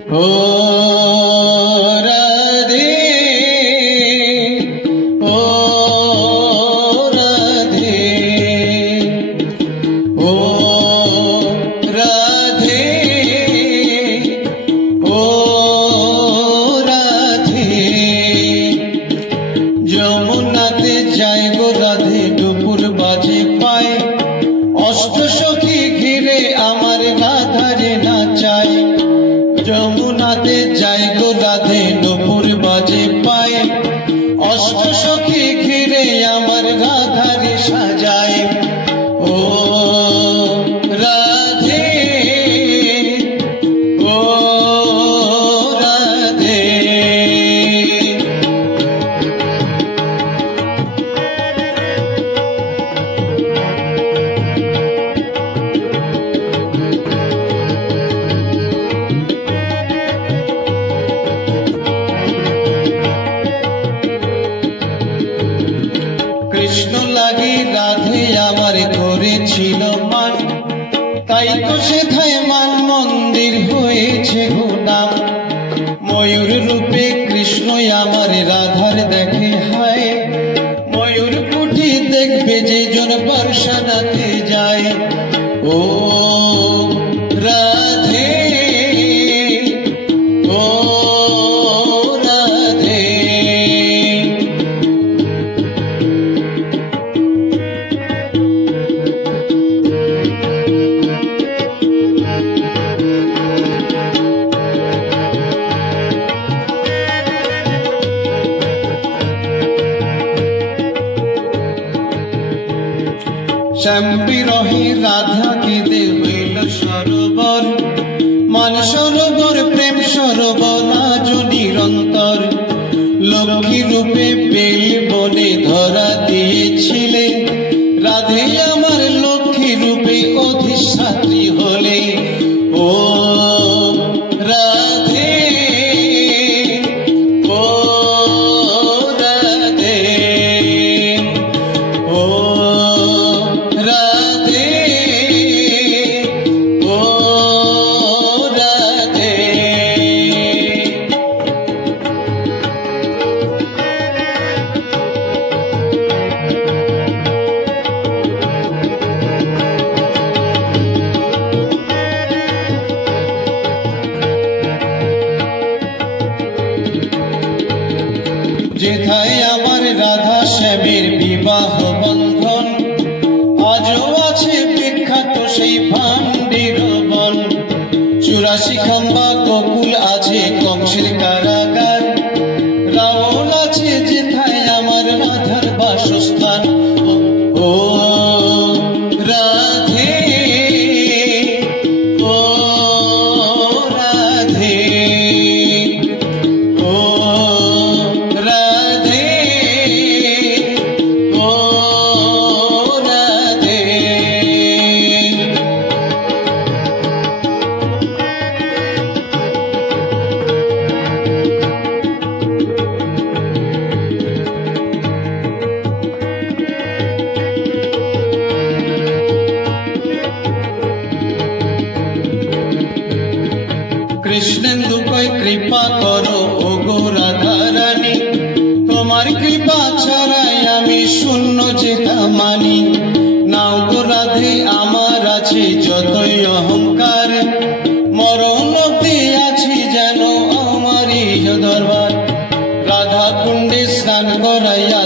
ओ राधे ओ राधे ओ राधे ओ राधे যমুনাতে যাই গো রাধে দুপুর বাজে পায় অষ্ট সখী ঘিরে আমার রাধারে নাচায় যমুনাতে যাই গো রাধে দুপুর বাজে পায় অষ্ট সখী ঘিরে আমার রাধারে সাজায় ও রাধে ও রাধে কৃষ্ণ লাগি রাধে আমার করেছিল মান তাই তো সেথায় মান মন্দির হয়েছে গো নাম ময়ূর রূপে কৃষ্ণ আমার রাধার দেখে হায় ময়ূর কুঠি দেখবে যে জন বর্ষানাতে যায় ও রাধে ও রাধে শ্যাম বিরহে রাধা কেঁদে হইল সরোবর মান সরোবর প্রেম সরোবর আজ নিরন্তর লক্ষ্মী রূপে বেল বনে ধরা দিয়েছিলে রাধে আমার লক্ষ্মী রূপে অধিষ্ঠাত্রী হলে ও রাধে ও রাধে ও রাধে ও রাধে যেথায় আমার রাধা শ্যামের বিবাহ বন্ধন আজও আছে বিখ্যাত সেই ভান্ডির বন 84 খাম্বা গোকুল আছে কংসের কারাগার রাবণ আছে যেথায় আমার রাধার বাসস্থান ও রাধে ও রাধে ও রাধে ও রাধে কৃষ্ণেন্দু কয় কৃপা করো ও গো রাধা রানী তোমার কৃপা ছাড়াই আমি শূন্য যেটা মানি নাও গো রাধে আমার আছে যতই অহংকার মরণ অবধি আছি যেন আমারই দরবার রাধা কুণ্ডে স্নান করাইয়া